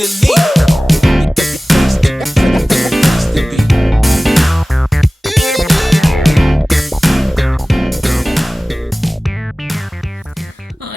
Hi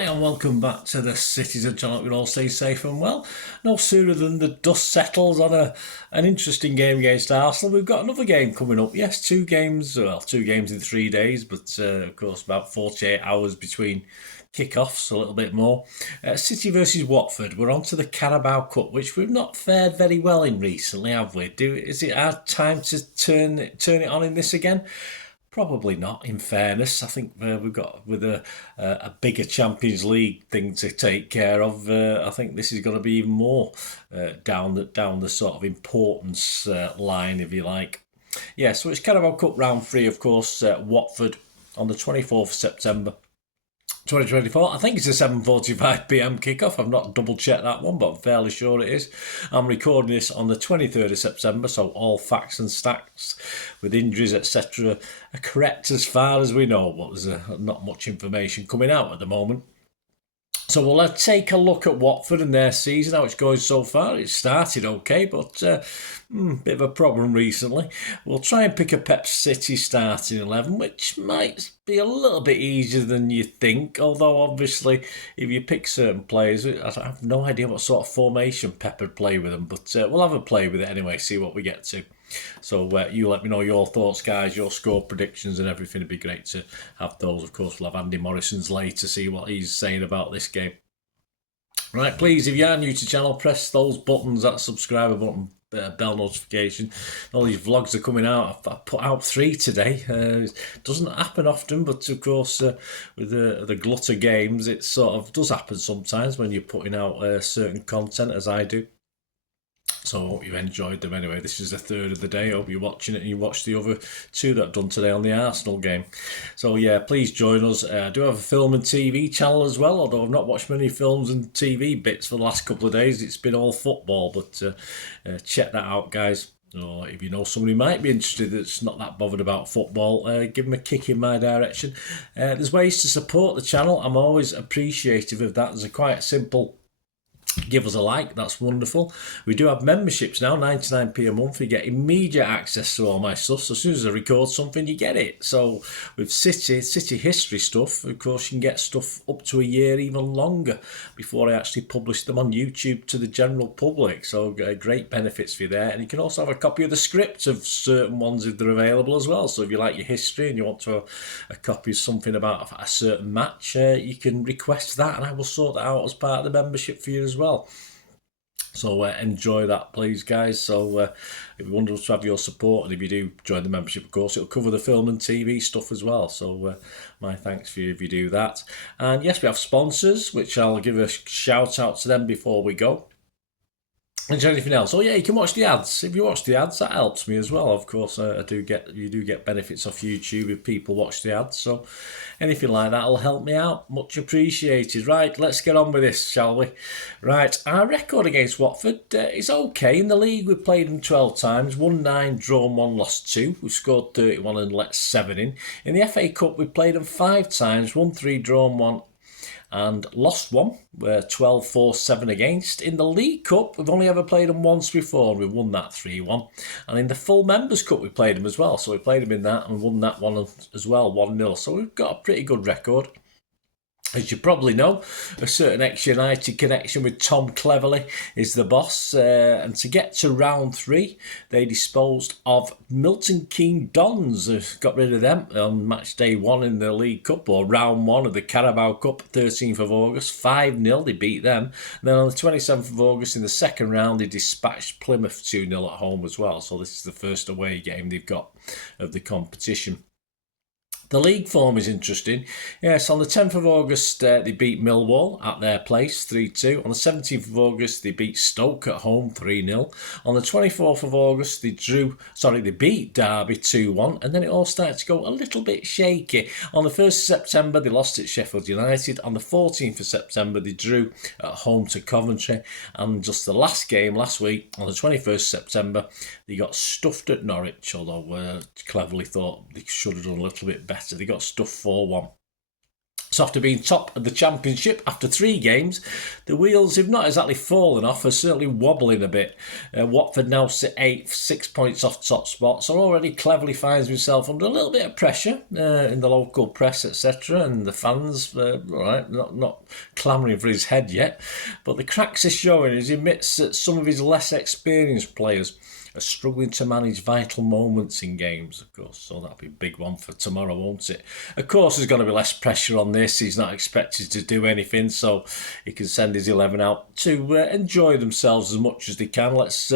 and welcome back to the Cities of John. We all stay safe and well. No sooner than the dust settles on an interesting game against Arsenal, we've got another game coming up. Yes, two games in 3 days, but of course about 48 hours between kick-offs, a little bit more. City versus Watford. We're on to the Carabao Cup, which we've not fared very well in recently, have we? Is it our time to turn it on in this again? Probably not, in fairness. I think we've got with a bigger Champions League thing to take care of. I think this is going to be even more down the sort of importance line, if you like. Yeah, so it's Carabao Cup round 3, of course. Watford on the 24th of September. 2024. I think it's a 7:45pm kickoff. I've not double checked that one, but I'm fairly sure it is. I'm recording this on the 23rd of September, so all facts and stats with injuries, etc. are correct as far as we know, but there's not much information coming out at the moment. So we'll take a look at Watford and their season, how it's going so far. It started okay, but bit of a problem recently. We'll try and pick a Pep City starting 11, which might be a little bit easier than you think, although obviously if you pick certain players, I have no idea what sort of formation Pep would play with them, but we'll have a play with it anyway, see what we get to. So you let me know your thoughts, guys, your score predictions and everything. It'd be great to have those. Of course, we'll have Andy Morrison's later, see what he's saying about this game. Right, please, if you are new to the channel, press those buttons, that subscriber button, bell notification. All these vlogs are coming out. I put out 3 today. It doesn't happen often, but of course with the glut of games, it sort of does happen sometimes when you're putting out certain content, as I do. So I hope you enjoyed them anyway. This is the 3rd of the day. I hope you're watching it and you watched the other 2 that I've done today on the Arsenal game. So yeah, please join us. I do have a film and TV channel as well, although I've not watched many films and TV bits for the last couple of days. It's been all football, but check that out, guys. Or if you know somebody who might be interested that's not that bothered about football, give them a kick in my direction. There's ways to support the channel. I'm always appreciative of that. There's a quite simple give us a like, that's wonderful. We do have memberships now, 99p a month. You get immediate access to all my stuff. So as soon as I record something, you get it. So with City history stuff, of course, you can get stuff up to a year, even longer, before I actually publish them on YouTube to the general public. So great benefits for you there. And you can also have a copy of the script of certain ones if they're available as well. So if you like your history and you want to have a copy of something about a certain match, you can request that and I will sort that out as part of the membership for you as well. So enjoy that, please, guys. So if you want us to have your support, and if you do join the membership, of course, it'll cover the film and TV stuff as well. So my thanks for you if you do that. And yes, we have sponsors, which I'll give a shout out to them before we go. And anything else? Oh yeah, you can watch the ads. If you watch the ads, that helps me as well. Of course, you do get benefits off YouTube if people watch the ads. So anything like that will help me out. Much appreciated. Right, let's get on with this, shall we? Right, our record against Watford is okay. In the league, we've played them 12 times, won 9, drawn 1, lost 2. We've scored 31 and let 7 in. In the FA Cup, we've played them 5 times, won 3, drawn 1. And lost 1, 12-4-7 against. In the League Cup, we've only ever played them once before, and we won that 3-1. And in the full Members' Cup, we played them as well. So we played them in that and won that one as well, 1-0. So we've got a pretty good record. As you probably know, a certain ex-United connection with Tom Cleverley is the boss. And to get to round 3, they disposed of Milton Keynes Dons. Got rid of them on match day 1 in the League Cup, or round 1 of the Carabao Cup, 13th of August. 5-0, they beat them. And then on the 27th of August, in the second round, they dispatched Plymouth 2-0 at home as well. So this is the first away game they've got of the competition. The league form is interesting. Yes, on the 10th of August, they beat Millwall at their place, 3-2. On the 17th of August, they beat Stoke at home, 3-0. On the 24th of August, they beat Derby 2-1. And then it all started to go a little bit shaky. On the 1st of September, they lost at Sheffield United. On the 14th of September, they drew at home to Coventry. And just the last game last week, on the 21st of September, they got stuffed at Norwich, although Cleverly thought they should have done a little bit better. They got stuffed 4-1. So after being top of the Championship after 3 games, the wheels have not exactly fallen off, are certainly wobbling a bit. Watford now sit 8th, 6 points off top spot, so already cleverly finds himself under a little bit of pressure in the local press, etc. And the fans, not clamouring for his head yet. But the cracks are showing as he admits that some of his less experienced players are struggling to manage vital moments in games, of course. So that'll be a big one for tomorrow, won't it? Of course, there's going to be less pressure on this. He's not expected to do anything, so he can send his 11 out to enjoy themselves as much as they can. Let's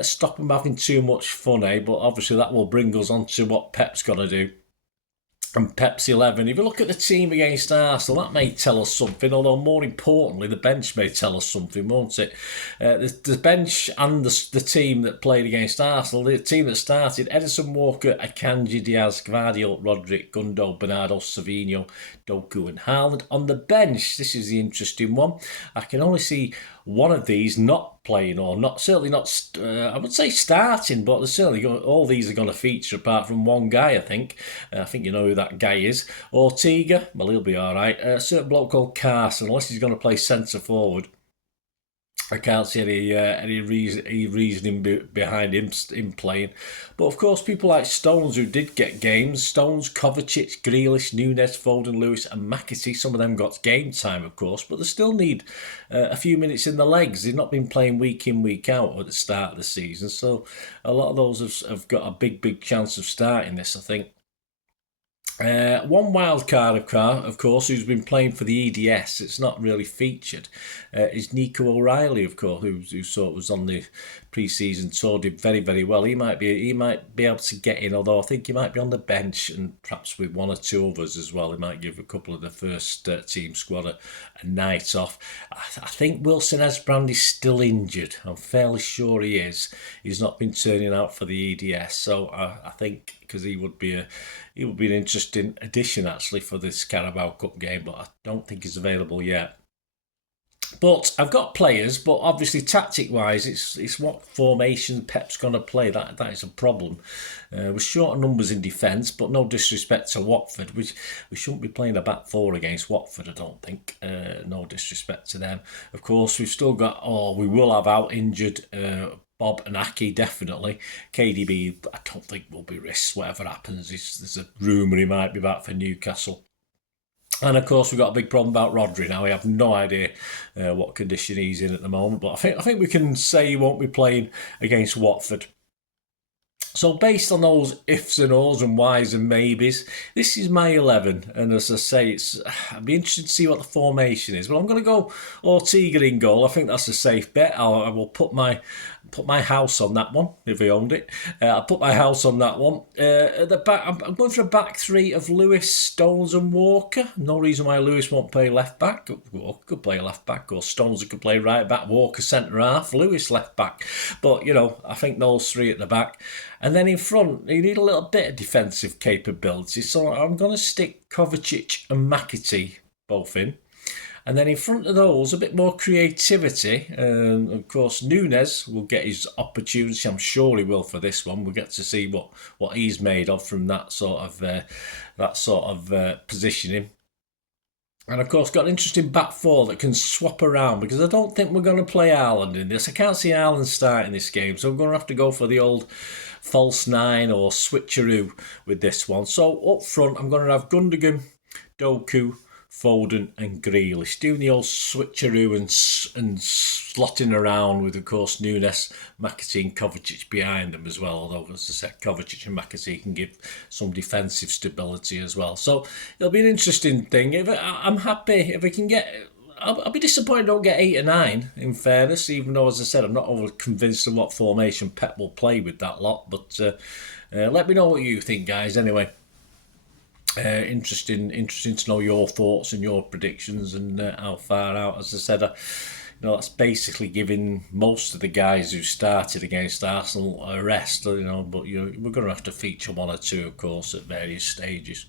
stop them having too much fun, eh? But obviously that will bring us on to what Pep's got to do. And Pep's 11, if you look at the team against Arsenal, that may tell us something, although more importantly, the bench may tell us something, won't it? The bench and the team that played against Arsenal, the team that started, Edison, Walker, Akanji, Diaz, Gvardiol, Roderick, Gundo, Bernardo, Savino, Doku and Haaland. On the bench, this is the interesting one. I can only see one of these not playing, or certainly not, I would say starting, but there's certainly all these are going to feature apart from one guy, I think. I think you know who that guy is. Ortega, well, he'll be all right. A certain bloke called Carson, unless he's going to play centre forward. I can't see any reasoning behind him playing. But of course, people like Stones, who did get games, Stones, Kovacic, Grealish, Nunes, Foden, Lewis and McAtee, some of them got game time, of course, but they still need a few minutes in the legs. They've not been playing week in, week out at the start of the season, so a lot of those have got a big chance of starting this, I think. One wild card, of course, who's been playing for the EDS, it's not really featured, is Nico O'Reilly, of course, who sort of was on the pre-season tour, did very well. He might be able to get in, although I think he might be on the bench and perhaps with one or two others as well. He might give a couple of the first team squad a night off. I think Wilson Esbrand is still injured. I'm fairly sure he is. He's not been turning out for the EDS, so I think because he would be an interesting addition actually for this Carabao Cup game, but I don't think he's available yet. But I've got players, but obviously tactic-wise, it's what formation Pep's going to play. That is a problem. We're short on numbers in defence, but no disrespect to Watford. We shouldn't be playing a back four against Watford, I don't think. No disrespect to them. Of course, we've still got, we will have out injured Bob and Aki, definitely. KDB, I don't think will be risked, whatever happens. There's a rumour he might be back for Newcastle. And of course, we've got a big problem about Rodri now. We have no idea what condition he's in at the moment, but I think we can say he won't be playing against Watford. So based on those ifs and ohs and whys and maybes, this is my 11. And as I say, I'd be interested to see what the formation is. Well, I'm going to go Ortega in goal. I think that's a safe bet. I will put my house on that one, if he owned it. I'll put my house on that one. At the back, I'm going for a back three of Lewis, Stones and Walker. No reason why Lewis won't play left back. Walker could play left back, or Stones could play right back, Walker centre half, Lewis left back. But, I think those three at the back. And then in front, you need a little bit of defensive capability. So I'm going to stick Kovacic and McAtee both in. And then in front of those, a bit more creativity. Of course, Nunes will get his opportunity. I'm sure he will for this one. We'll get to see what he's made of from that sort of positioning. And of course, got an interesting back four that can swap around, because I don't think we're going to play Haaland in this. I can't see Haaland starting this game, so we're going to have to go for the old false nine or switcheroo with this one. So up front, I'm going to have Gundogan, Doku, Foden and Grealish, doing the old switcheroo and slotting around with, of course, Nunes, McAtee and Kovacic behind them as well, although, as I said, Kovacic and McAtee can give some defensive stability as well. So it'll be an interesting thing. I'm happy if we can get... I'll be disappointed I don't get 8 or 9, in fairness, even though, as I said, I'm not overly convinced of what formation Pep will play with that lot. But let me know what you think, guys, anyway. Interesting to know your thoughts and your predictions and how far out. As I said, that's basically giving most of the guys who started against Arsenal a rest. But we're going to have to feature one or two, of course, at various stages.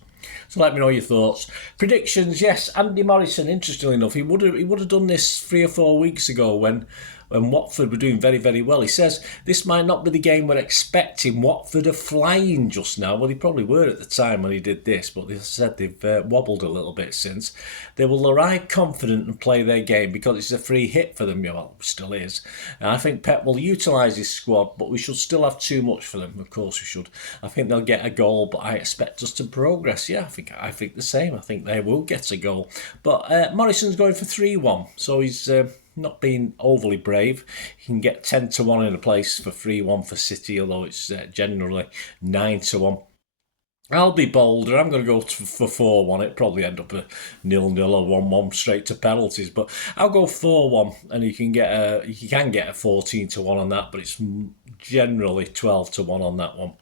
So let me know your thoughts. Predictions, yes. Andy Morrison, interestingly enough, he would have done this 3 or 4 weeks ago when when Watford were doing very, very well. He says this might not be the game we're expecting. Watford are flying just now. Well, they probably were at the time when he did this, but they said they've wobbled a little bit since. They will arrive confident and play their game because it's a free hit for them. Yeah, well, it still is. And I think Pep will utilise his squad, but we should still have too much for them. Of course we should. I think they'll get a goal, but I expect us to progress. Yeah, I think the same. I think they will get a goal. But Morrison's going for 3-1, so he's not being overly brave. He can get 10-1 in a place for 3-1 for City, although it's generally 9-1. I'll be bolder. I'm going to go for 4-1. It'll probably end up a 0-0 or 1-1 straight to penalties, but I'll go 4-1, and you can get a 14-1 on that, but it's generally 12-1 on that one.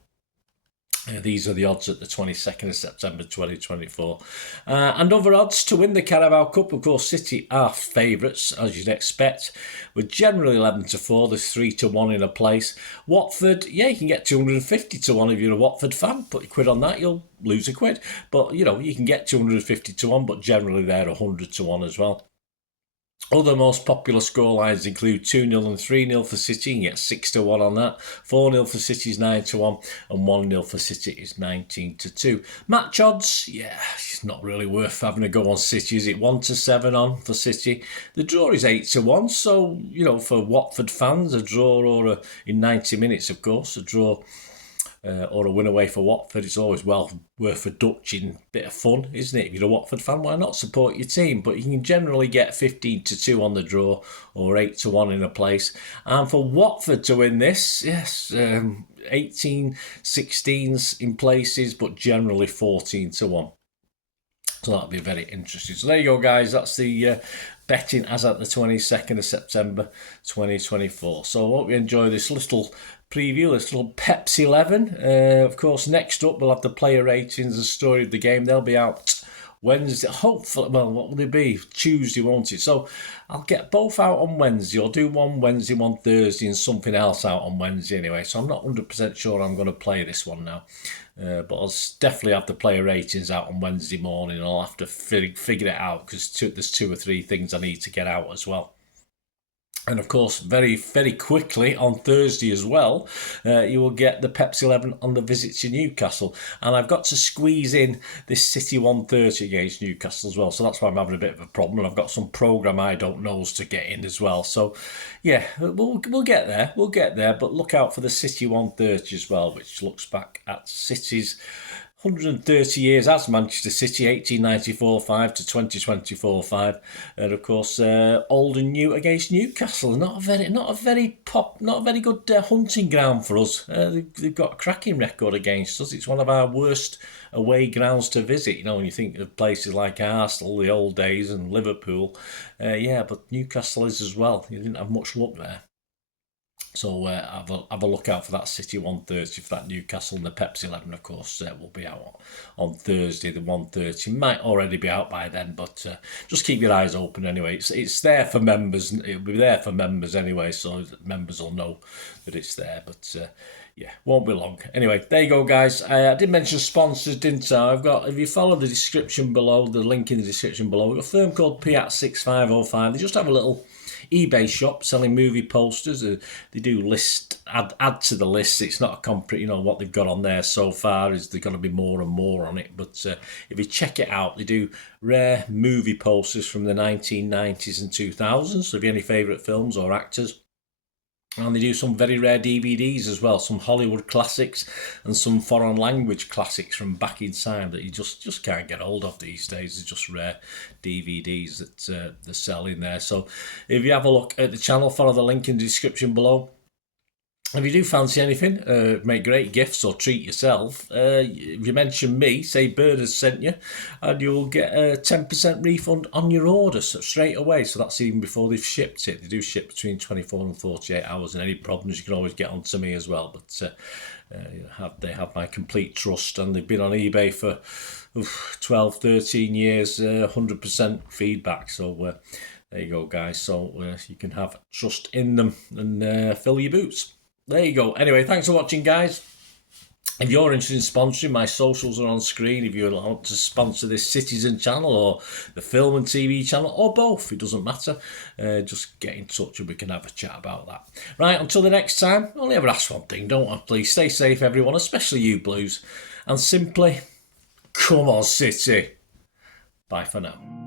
These are the odds at the 22nd of September 2024. And other odds to win the Carabao Cup, of course, City are favourites, as you'd expect. We're generally 11-4, there's 3-1 in a place. Watford, yeah, you can get 250-1 if you're a Watford fan. Put your quid on that, you'll lose a quid. But, you know, you can get 250-1, but generally they're 100-1 as well. Other most popular scorelines include 2-0 and 3-0 for City. You can get 6-1 on that. 4-0 for City is 9-1, and 1-0 for City is 19-2. Match odds, yeah, it's not really worth having a go on City, is it? 1-7 on for City. The draw is 8-1, so, you know, for Watford fans, a draw or in 90 minutes, of course, a draw or a win away for Watford, it's always well worth a Dutch in bit of fun, isn't it? If you're a Watford fan, why not support your team? But you can generally get 15-2 on the draw or 8-1 in a place. And for Watford to win this, yes, 18-16s in places, but generally 14-1. So that'll be very interesting. So there you go, guys. That's the betting as at the 22nd of September 2024. So I hope you enjoy this little preview, this little Pep's 11. Of course, next up, we'll have the player ratings and story of the game. They'll be out Wednesday, hopefully. Well, what will they be? Tuesday, won't it? So I'll get both out on Wednesday. I'll do one Wednesday, one Thursday, and something else out on Wednesday anyway. So I'm not 100% sure I'm going to play this one now. But I'll definitely have the player ratings out on Wednesday morning. I'll have to figure it out because there's 2 or 3 things I need to get out as well. And of course, very, very quickly on Thursday as well, you will get the Pepsi 11 on the visit to Newcastle. And I've got to squeeze in this City 1:30 against Newcastle as well. So that's why I'm having a bit of a problem. And I've got some programme I don't know to get in as well. So, yeah, we'll get there. We'll get there. But look out for the City 1:30 as well, which looks back at City's 130 years as Manchester City, 1894-5 to 2024-5, and of course old and new against Newcastle. Not a very good hunting ground for us. They've got a cracking record against us. It's one of our worst away grounds to visit. You know, when you think of places like Arsenal, the old days, and Liverpool, but Newcastle is as well. You didn't have much luck there. So have a look out for that City 1:30 for that Newcastle, and the Pepsi 11, of course, will be out on Thursday. The 1:30 might already be out by then, but just keep your eyes open anyway. It's there for members. It'll be there for members anyway, so members will know that it's there. But yeah, won't be long. Anyway, there you go, guys. I did mention sponsors, didn't I? If you follow the description below, the link in the description below, we've got a firm called Piat6505. They just have a little eBay shop selling movie posters. They do add to the list. It's not a complete, what they've got on there so far is there's going to be more and more on it. But if you check it out, they do rare movie posters from the 1990s and 2000s. So if you have any favourite films or actors. And they do some very rare DVDs as well, some Hollywood classics and some foreign language classics from back in time that you just can't get hold of these days. They're just rare DVDs that they're selling there. So if you have a look at the channel, follow the link in the description below. If you do fancy anything, make great gifts or treat yourself, if you mention me, say Bird has sent you, and you'll get a 10% refund on your order straight away. So that's even before they've shipped it. They do ship between 24 and 48 hours, and any problems you can always get on to me as well. But they have my complete trust, and they've been on eBay for 12, 13 years, 100% feedback. So there you go, guys. So you can have trust in them and fill your boots. There you go. Anyway, thanks for watching, guys. If you're interested in sponsoring, my socials are on screen. If you want to sponsor this Citizen channel or the film and TV channel or both, it doesn't matter. Just get in touch and we can have a chat about that. Right, until the next time, only ever ask one thing, don't I? Please stay safe, everyone, especially you Blues. And simply, come on, City. Bye for now.